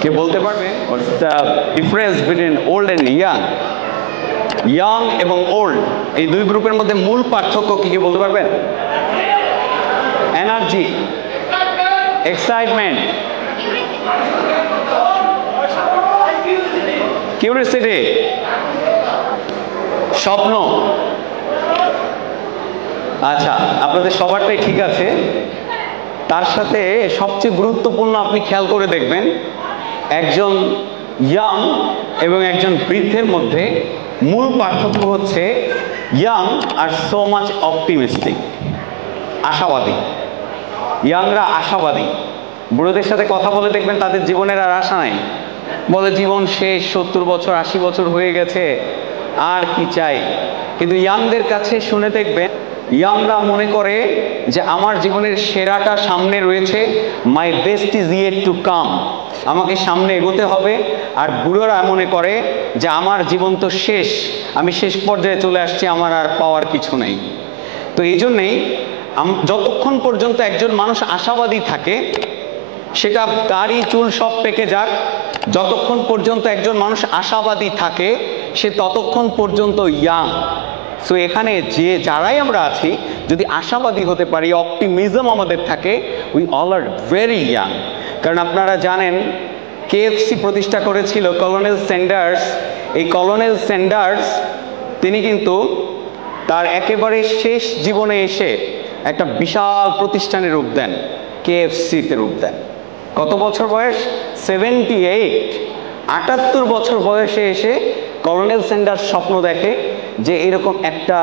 কে বলতে পারবেন what's the difference between old and young? Young এবং ওল্ড এই দুই গ্রুপের মধ্যে মূল পার্থক্য কি কি বলতে পারবেন? এনার্জি, এক্সাইটমেন্ট, কিউরিওসিটি, স্বপ্ন। আচ্ছা, আপনাদের সবারটাই ঠিক আছে। তার সাথে সবচেয়ে গুরুত্বপূর্ণ আপনি খেয়াল করে দেখবেন, একজন ইয়াং এবং একজন বৃদ্ধের মধ্যে মূল পার্থক্য হচ্ছে ইয়াং আর সো মাচ অপটিমিস্টিক, আশাবাদী। ইয়াংরা আশাবাদী। বুড়োদের সাথে কথা বলে দেখবেন তাদের জীবনের আর আশা নাই, বলে জীবন শেষ, 70 বছর 80 বছর হয়ে গেছে, আর কি চাই। কিন্তু ইয়াংদের কাছে শুনে দেখবেন, ইয়াংরা মনে করে যে আমার জীবনের সেরাটা সামনে রয়েছে, my best is yet to come, আমাকে সামনে এগোতে হবে। আর বুড়োরা মনে করে যে আমার জীবন তো শেষ, আমি শেষ পর্যায়ে চলে আসছি, আমার আর পাওয়ার কিছু নেই। তো এই জন্যেই যতক্ষণ পর্যন্ত একজন মানুষ আশাবাদী থাকে, সেটা দাড়ি চুল সব পেকে যাক, যতক্ষণ পর্যন্ত একজন মানুষ আশাবাদী থাকে সে ততক্ষণ পর্যন্ত ইয়াং। সো এখানে যারাই আমরা আছি, যদি আশাবাদী হতে পারি, অপটিমিজম আমাদের থাকে, we all are very young. কারণ আপনারা জানেন কেএফসি প্রতিষ্ঠা করেছিল কলোনেল স্যান্ডার্স। এই কলোনেল স্যান্ডার্স তিনি কিন্তু তার একেবারে শেষ জীবনে এসে একটা বিশাল প্রতিষ্ঠানের রূপ দেন, কেএফসিতে রূপ দেন। কত বছর বয়স? 78। 78 বছর বয়সে এসে কলোনেল স্যান্ডার্স স্বপ্ন দেখে যে এরকম একটা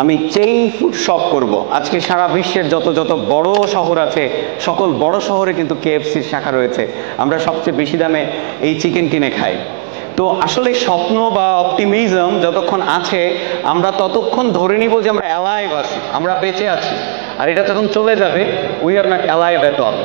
আমি চেইন ফুড শপ করব। আজকে সারা বিশ্বের যত যত বড় শহর আছে, সকল বড় শহরে কিন্তু কেএফসির শাখা রয়েছে। আমরা সবচেয়ে বেশি দামে এই চিকেন কিনে খাই। তো আসলে স্বপ্ন বা অপটিমিজম যতক্ষণ আছে, আমরা ততক্ষণ ধরে নিব যে আমরা অ্যালাইভ আছি, আমরা বেঁচে আছি। আর এটা যখন চলে যাবে, we are not alive at all.